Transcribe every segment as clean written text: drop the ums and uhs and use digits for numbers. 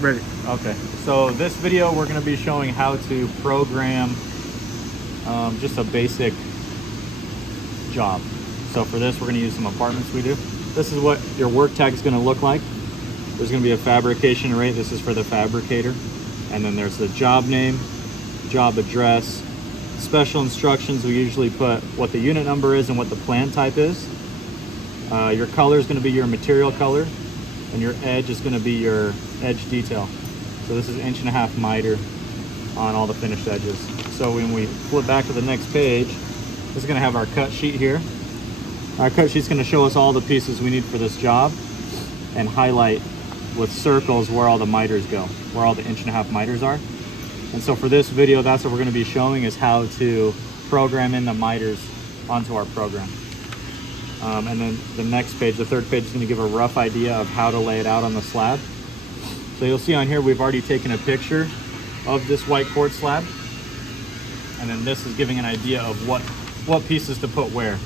Ready. Okay, so this video we're going to be showing how to program just a basic job. So for this, we're going to use some apartments we do. This is what your work tag is going to look like. There's going to be a fabrication rate. This is for the fabricator. And then there's the job name, job address, special instructions. We usually put what the unit number is and what the plan type is. Your color is going to be your material color, and your edge is going to be your edge detail. So this is 1.5" miter on all the finished edges. So when we flip back to the next page, this is going to have our cut sheet here. Our cut sheet is going to show us all the pieces we need for this job and highlight with circles where all the miters go, where all the 1.5" miters are. And so for this video, that's what we're going to be showing, is how to program in the miters onto our program. And then the next page, the third page, is going to give a rough idea of how to lay it out on the slab. So you'll see on here, we've already taken a picture of this white quartz slab. And then this is giving an idea of what pieces to put where.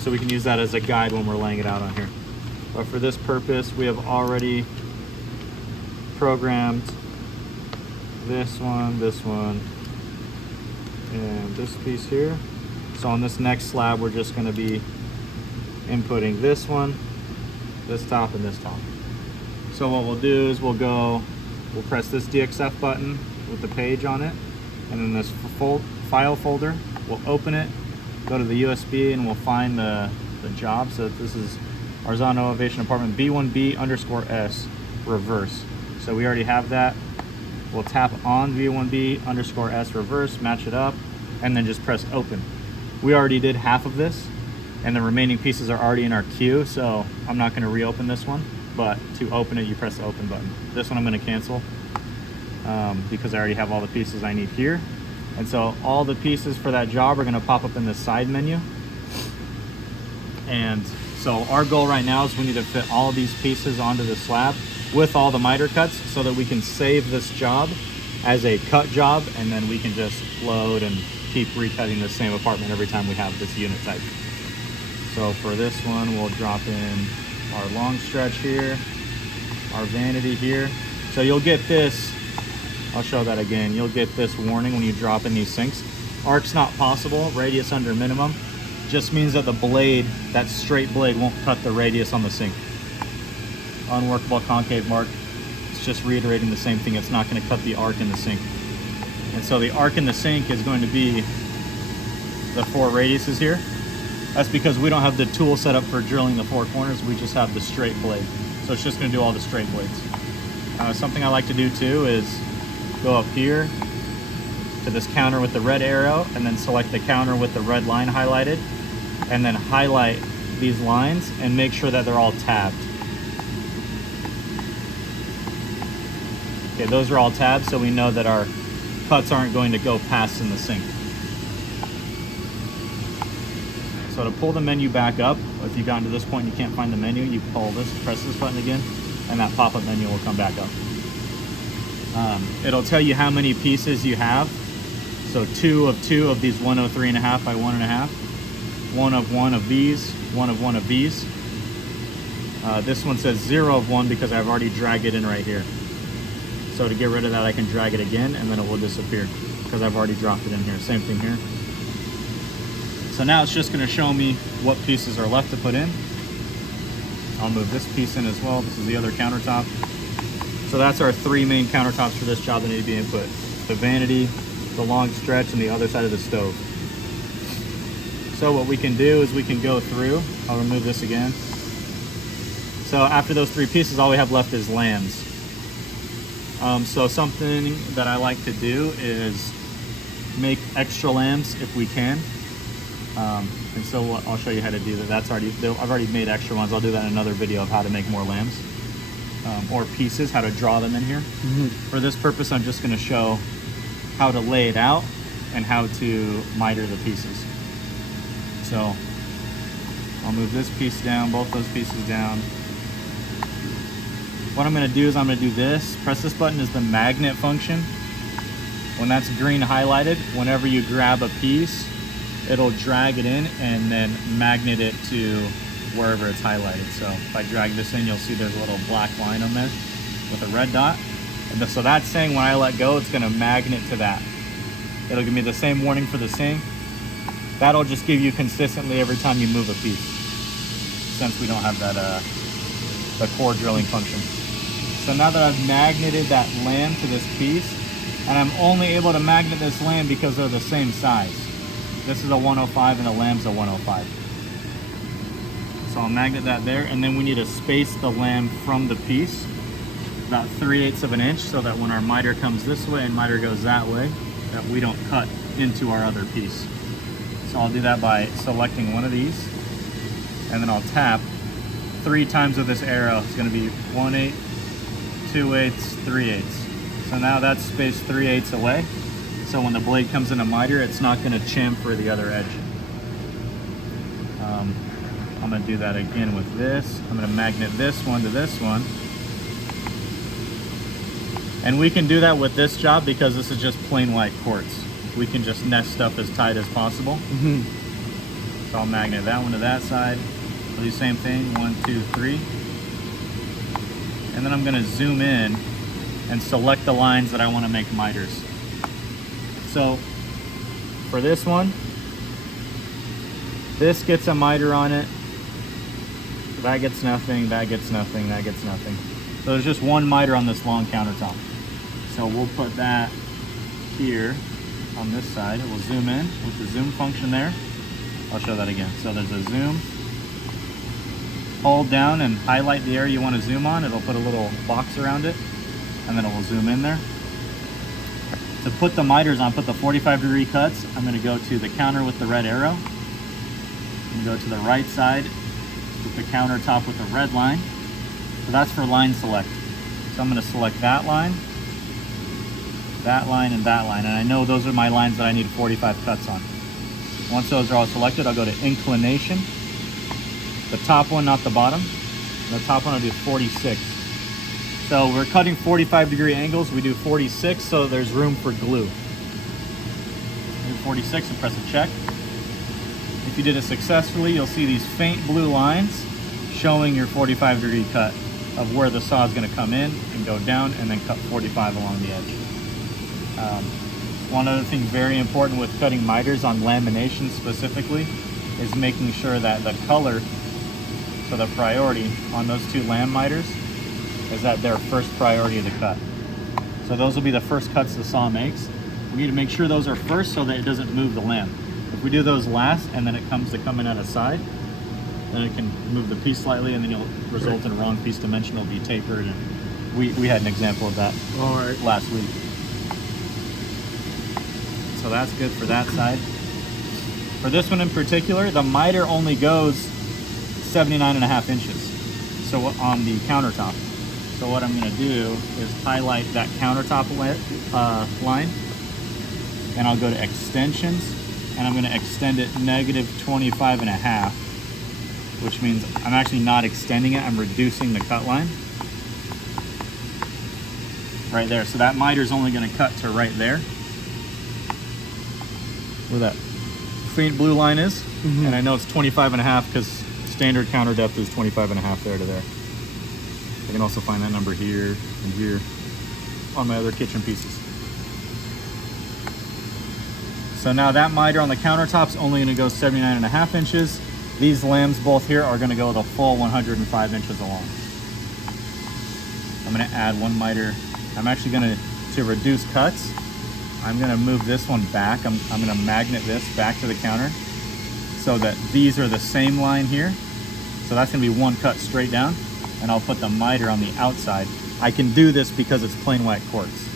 So we can use that as a guide when we're laying it out on here. But for this purpose, we have already programmed this one, and this piece here. So on this next slab, we're just going to be inputting this one, this top, and this top. So what we'll do is we'll press this DXF button with the page on it, and then this file folder, we'll open it, go to the USB, and we'll find the job. So this is horizontal elevation apartment B1B_S reverse. So we already have that. We'll tap on B1B_S reverse, match it up, and then just press open. We already did half of this, and the remaining pieces are already in our queue, so I'm not going to reopen this one. But to open it, you press the open button. This one I'm going to cancel because I already have all the pieces I need here. And so all the pieces for that job are going to pop up in the side menu. And so our goal right now is we need to fit all of these pieces onto the slab with all the miter cuts so that we can save this job as a cut job, and then we can just load and keep recutting the same apartment every time we have this unit type. So for this one, we'll drop in our long stretch here, our vanity here. So you'll get this, I'll show that again, you'll get this warning when you drop in these sinks. Arc's not possible, radius under minimum. Just means that the blade, that straight blade, won't cut the radius on the sink. Unworkable concave mark, it's just reiterating the same thing. It's not going to cut the arc in the sink. And so the arc in the sink is going to be the 4 radiuses here. That's because we don't have the tool set up for drilling the 4 corners. We just have the straight blade. So it's just going to do all the straight blades. Something I like to do too is go up here to this counter with the red arrow, and then select the counter with the red line highlighted, and then highlight these lines and make sure that they're all tabbed. Okay, those are all tabs, so we know that our cuts aren't going to go past in the sink. So to pull the menu back up, if you've gotten to this point and you can't find the menu, you pull this, press this button again, and that pop-up menu will come back up. It'll tell you how many pieces you have. So 2 of 2 of these 103.5 by 1.5, 1 of 1 of these, 1 of 1 of these. This one says 0 of 1 because I've already dragged it in right here. So to get rid of that, I can drag it again, and then it will disappear because I've already dropped it in here. Same thing here. So now it's just going to show me what pieces are left to put in. I'll move this piece in as well. This is the other countertop. So that's our 3 main countertops for this job that need to be input. The vanity, the long stretch, and the other side of the stove. So what we can do is we can go through. I'll remove this again. So after those 3 pieces, all we have left is lambs. So something that I like to do is make extra lambs if we can. And so I'll show you how to do that. I've already made extra ones. I'll do that in another video of how to make more lambs. Or pieces, how to draw them in here. For this purpose, I'm just going to show how to lay it out and how to miter the pieces. So I'll move this piece down, both those pieces down. What I'm going to do is I'm going to do this. Press this button is the magnet function. When that's green highlighted, whenever you grab a piece, it'll drag it in and then magnet it to wherever it's highlighted. So if I drag this in, you'll see there's a little black line on there. with a red dot. And so that's saying when I let go, it's gonna magnet to that. It'll give me the same warning for the sink. That'll just give you consistently every time you move a piece, since we don't have that the core drilling function. So now that I've magneted that lamb to this piece, and I'm only able to magnet this lamb because they're the same size. This is a 105 and the lamb's a 105. So I'll magnet that there, and then we need to space the lamb from the piece about 3/8 of an inch, so that when our miter comes this way and miter goes that way, that we don't cut into our other piece. So I'll do that by selecting one of these, and then I'll tap 3 times with this arrow. It's going to be 1/8, 2/8, 3/8. So now that's spaced 3/8 away. So when the blade comes in a miter, it's not going to chamfer the other edge. I'm going to do that again with this. I'm going to magnet this one to this one. And we can do that with this job because this is just plain white quartz. We can just nest stuff as tight as possible. So I'll magnet that one to that side. I'll do the same thing, 1, 2, 3. And then I'm going to zoom in and select the lines that I want to make miters. So for this one, this gets a miter on it. That gets nothing, that gets nothing, that gets nothing. So there's just one miter on this long countertop. So we'll put that here on this side. We'll zoom in with the zoom function there. I'll show that again. So there's a zoom. Hold down and highlight the area you want to zoom on. It'll put a little box around it, and then it will zoom in there. To put the miters on, put the 45-degree cuts, I'm going to go to the counter with the red arrow. I'm going to go to the right side with the countertop with the red line. So that's for line select. So I'm going to select that line, and that line. And I know those are my lines that I need 45 cuts on. Once those are all selected, I'll go to inclination. The top one, not the bottom. And the top one I'll do 46. So we're cutting 45-degree angles. We do 46, so there's room for glue. Do 46 and press a check. If you did it successfully, you'll see these faint blue lines showing your 45-degree cut of where the saw is going to come in and go down and then cut 45 along the edge. One other thing very important with cutting miters on lamination specifically is making sure that the color, so the priority on those 2 lamb miters, is that they're first priority of the cut. So those will be the first cuts the saw makes. We need to make sure those are first so that it doesn't move the lamb. If we do those last and then it comes to coming at a side, then it can move the piece slightly and then you'll result in a wrong piece dimension. It'll be tapered, and we had an example of that last week. So that's good for that side. For this one in particular, the miter only goes 79.5 inches. So on the countertop. So what I'm going to do is highlight that countertop line, and I'll go to extensions, and I'm going to extend it -25.5, which means I'm actually not extending it, I'm reducing the cut line. Right there. So that miter is only going to cut to right there, where that faint blue line is. And I know it's 25.5 because standard counter depth is 25.5 there to there. I can also find that number here and here on my other kitchen pieces. So now that miter on the countertop's only going to go 79.5 inches. These lambs both here are going to go the full 105 inches along. I'm going to add one miter. I'm actually going to reduce cuts, I'm going to move this one back. I'm going to magnet this back to the counter so that these are the same line here. So that's going to be one cut straight down, and I'll put the miter on the outside. I can do this because it's plain white quartz.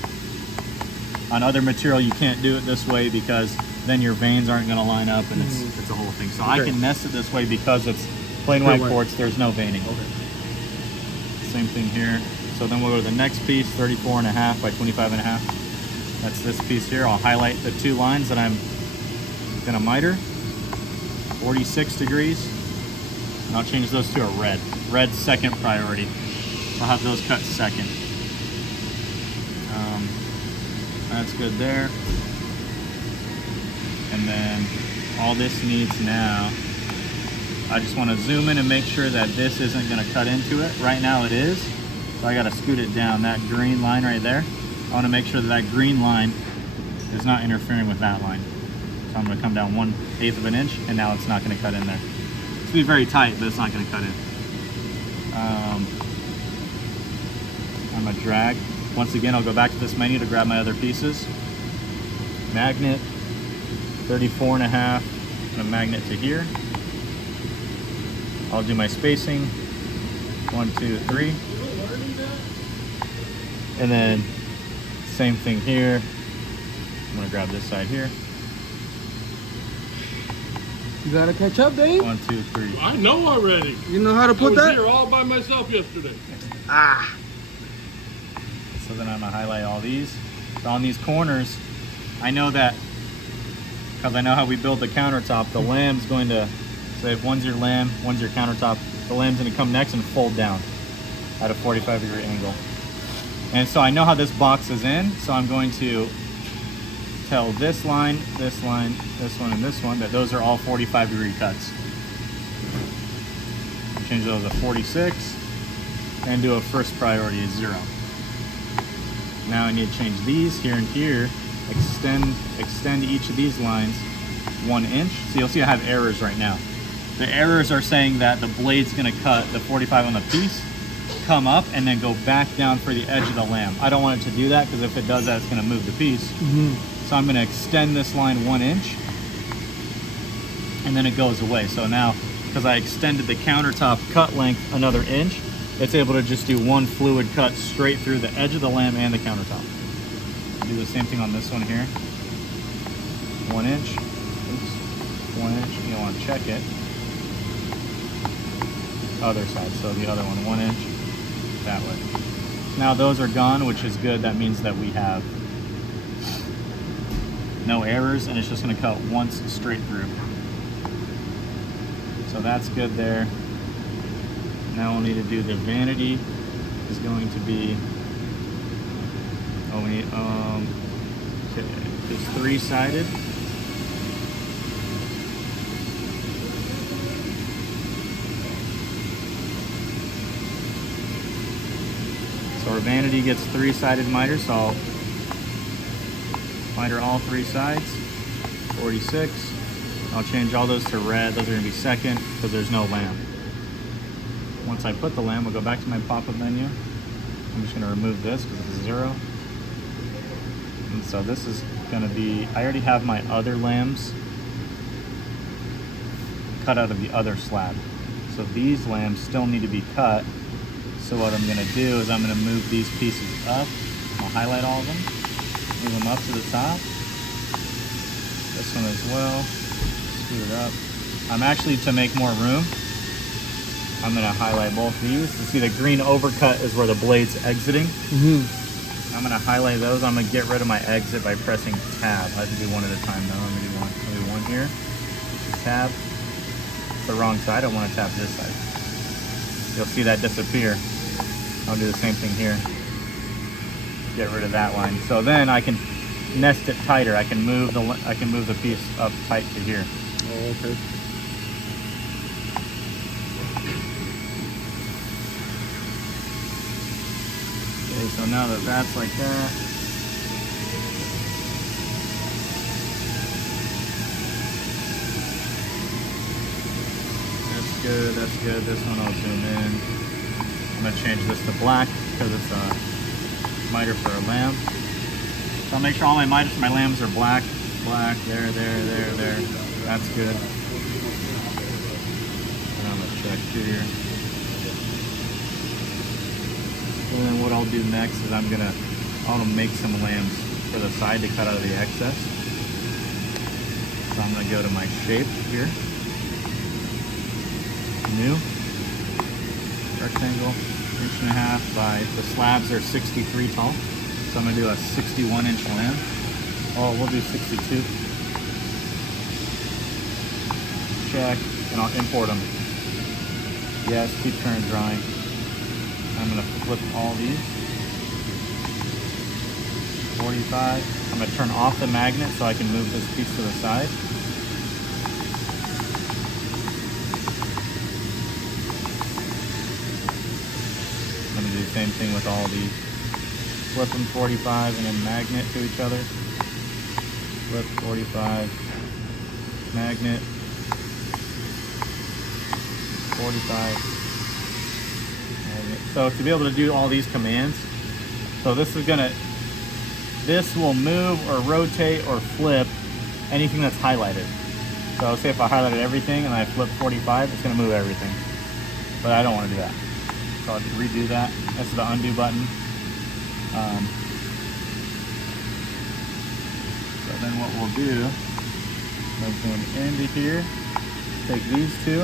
On other material, you can't do it this way because then your veins aren't going to line up, and it's a whole thing. So I can nest it this way because it's plain white quartz. There's no veining. Same thing here. So then we'll go to the next piece, 34.5 by 25.5. That's this piece here. I'll highlight the two lines that I'm going to miter, 46 degrees, and I'll change those to a red. Red second priority. I'll have those cut second. That's good there. And then all this needs now, I just want to zoom in and make sure that this isn't going to cut into it. Right now it is. So I gotta scoot it down. That green line right there, I wanna make sure that that green line is not interfering with that line. So I'm gonna come down 1/8 of an inch, and now it's not gonna cut in there. It's gonna be very tight, but it's not gonna cut in. I'm gonna drag. Once again, I'll go back to this menu to grab my other pieces. Magnet, 34.5, and a magnet to here. I'll do my spacing, 1, 2, 3. And then same thing here. I'm gonna grab this side here. You gotta catch up, Dave. 1, 2, 3. I know already. You know how to put I was that? here all by myself yesterday. Ah. So then I'm gonna highlight all these. So on these corners, I know that, because I know how we build the countertop, the lamb's going to, say if one's your lamb, one's your countertop, the lamb's gonna come next and fold down at a 45-degree angle. And so I know how this box is in, so I'm going to tell this line, this line, this one, and this one that those are all 45-degree cuts. Change those to 46 and do a first priority as 0. Now I need to change these here and here, extend each of these lines 1 inch. So you'll see I have errors right now. The errors are saying that the blade's gonna cut the 45 on the piece, come up, and then go back down for the edge of the lamb. I don't want it to do that, because if it does that, it's gonna move the piece. So I'm gonna extend this line 1 inch, and then it goes away. So now, because I extended the countertop cut length another inch, it's able to just do one fluid cut straight through the edge of the lamb and the countertop. Do the same thing on this one here. 1 inch, oops, 1 inch, you don't want to check it. Other side, so the other one, 1 inch, that way. Now those are gone, which is good. That means that we have no errors, and it's just gonna cut once straight through. So that's good there. Now we'll need to do the vanity is going to be, oh, we need, okay, it's 3-sided. So our vanity gets 3-sided miter, so I'll miter all 3 sides, 46. I'll change all those to red. Those are gonna be second because there's no lamb. Once I put the lamb, we'll go back to my pop-up menu. I'm just gonna remove this because it's 0. And so this is gonna be, I already have my other lambs cut out of the other slab. So these lambs still need to be cut. So what I'm gonna do is I'm gonna move these pieces up. I'll highlight all of them, move them up to the top. This one as well, scoot it up. I'm actually, to make more room, I'm gonna highlight both these. You see the green overcut is where the blade's exiting. I'm gonna highlight those. I'm gonna get rid of my exit by pressing tab. I have to do one at a time though. I'm gonna do one. I'll do one here. Tab. It's the wrong side. I want to tap this side. You'll see that disappear. I'll do the same thing here. Get rid of that line. So then I can nest it tighter. I can move the piece up tight to here. Oh, okay. Okay, so now that that's like that, that's good, that's good. This one I'll zoom in. I'm gonna change this to black because it's a miter for a lamb. So I'll make sure all my miters for my lambs are black. Black, there. That's good. And I'm gonna check here. And then what I'll do next is I'm gonna make some lambs for the side to cut out of the excess. So I'm gonna go to my shape here. New. Rectangle, 1.5 inch by, the slabs are 63 tall. So I'm gonna do a 61-inch lamb. Oh, we'll do 62. Check, and I'll import them. Yes, keep current drawing. I'm gonna flip all these. 45. I'm gonna turn off the magnet so I can move this piece to the side. I'm gonna do same thing with all these. Flip them 45 and then magnet to each other. Flip 45, magnet, 45, magnet. So to be able to do all these commands, so this will move or rotate or flip anything that's highlighted. So say if I highlighted everything and I flip 45, it's gonna move everything. But I don't wanna do that. So I'll redo that. This is the undo button. So then what we'll do, we'll zoom into here, take these two,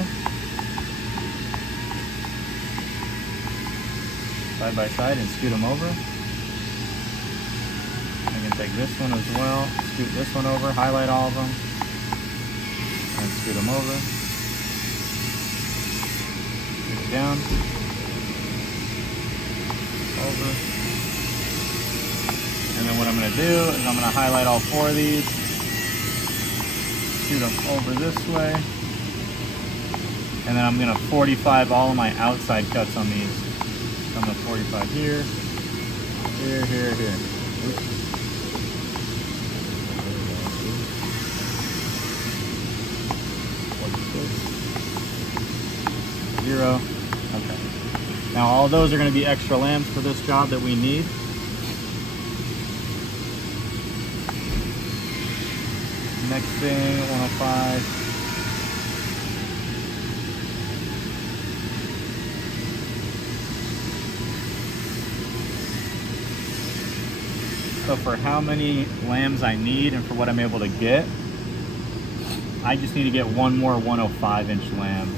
side by side and scoot them over. I can take this one as well, scoot this one over, highlight all of them, and scoot them over. Scoot it down, over. And then what I'm going to do is I'm going to highlight all 4 of these, shoot them over this way, and then I'm going to 45 all of my outside cuts on these. So I'm going to 45 here, here, here, here. Oops. 46, 0. Okay. Now all those are going to be extra lambs for this job that we need. Next thing, 105. So for how many lambs I need and for what I'm able to get, I just need to get one more 105-inch lamb,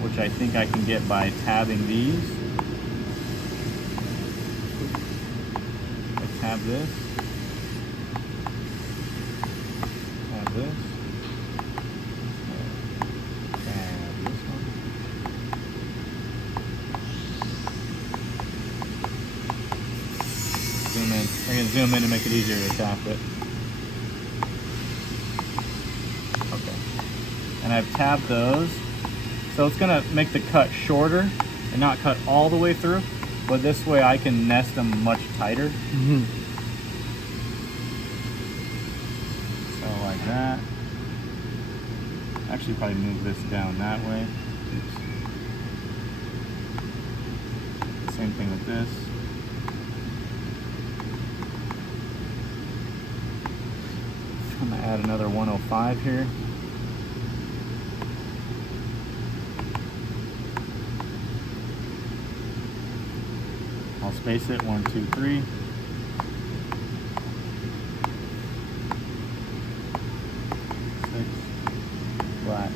which I think I can get by tabbing these. I tab this. This and this one. Zoom in. We're going to zoom in to make it easier to tap it. Okay. And I've tabbed those. So it's going to make the cut shorter and not cut all the way through, but this way I can nest them much tighter. Mm-hmm. Like that. Actually, probably move this down that way. Oops. Same thing with this. I'm gonna add another 105 here. I'll space it 1, 2, 3. Black.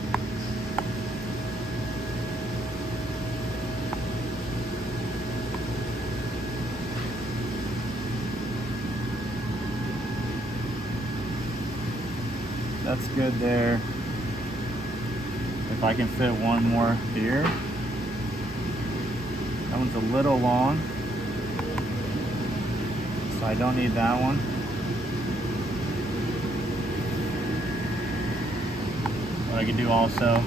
That's good there. If I can fit one more here. That one's a little long, so I don't need that one. What I can do also,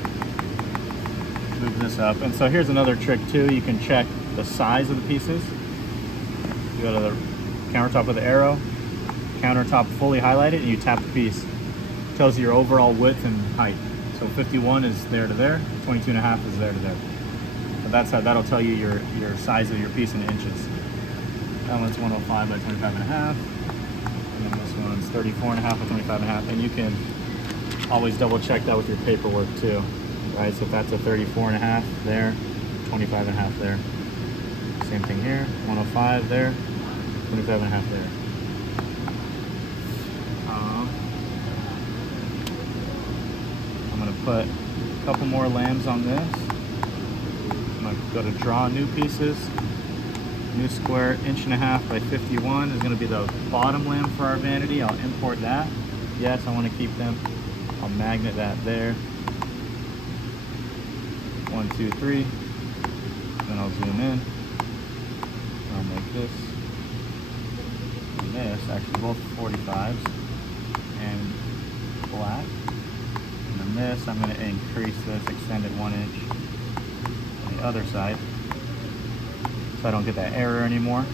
move this up. And so here's another trick too. You can check the size of the pieces. You go to the countertop with the arrow, countertop fully highlighted, and you tap the piece. It tells you your overall width and height. So 51 is there to there, 22.5 is there to there. So that's how, that'll tell you your size of your piece in inches. That one's 105 by 25.5. And then this one's 34.5 by 25.5. And you can always double check that with your paperwork too, right? So if that's a 34.5 there, 25.5 there. Same thing here, 105 there, 25.5 there. I'm gonna put a couple more lambs on this. I'm gonna go to draw new pieces. New square, 1.5 by 51 is gonna be the bottom lamb for our vanity. I'll import that. Yes, I wanna keep them. I'll magnet that there. 1, 2, 3. Then I'll zoom in. I'll make this and this, actually both 45s and black. And then this, I'm going to increase this, extend it 1 inch on the other side. so I don't get that error anymore.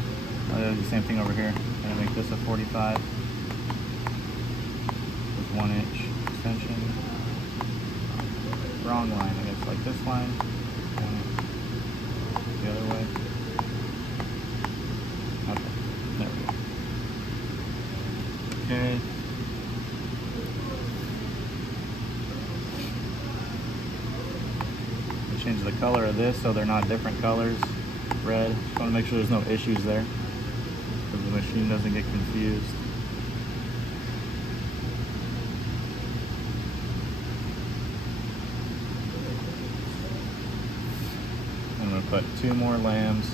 I'll do the same thing over here. I'm gonna make this a 45 with 1 inch extension. Wrong line, I guess, like this line. 1 inch the other way. Okay, there we go. Okay. Change the color of this so they're not different colors. Red. Just want to make sure there's no issues there, so the machine doesn't get confused. I'm going to put 2 more lambs.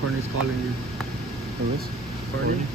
Courtney's calling you. Who is? Courtney?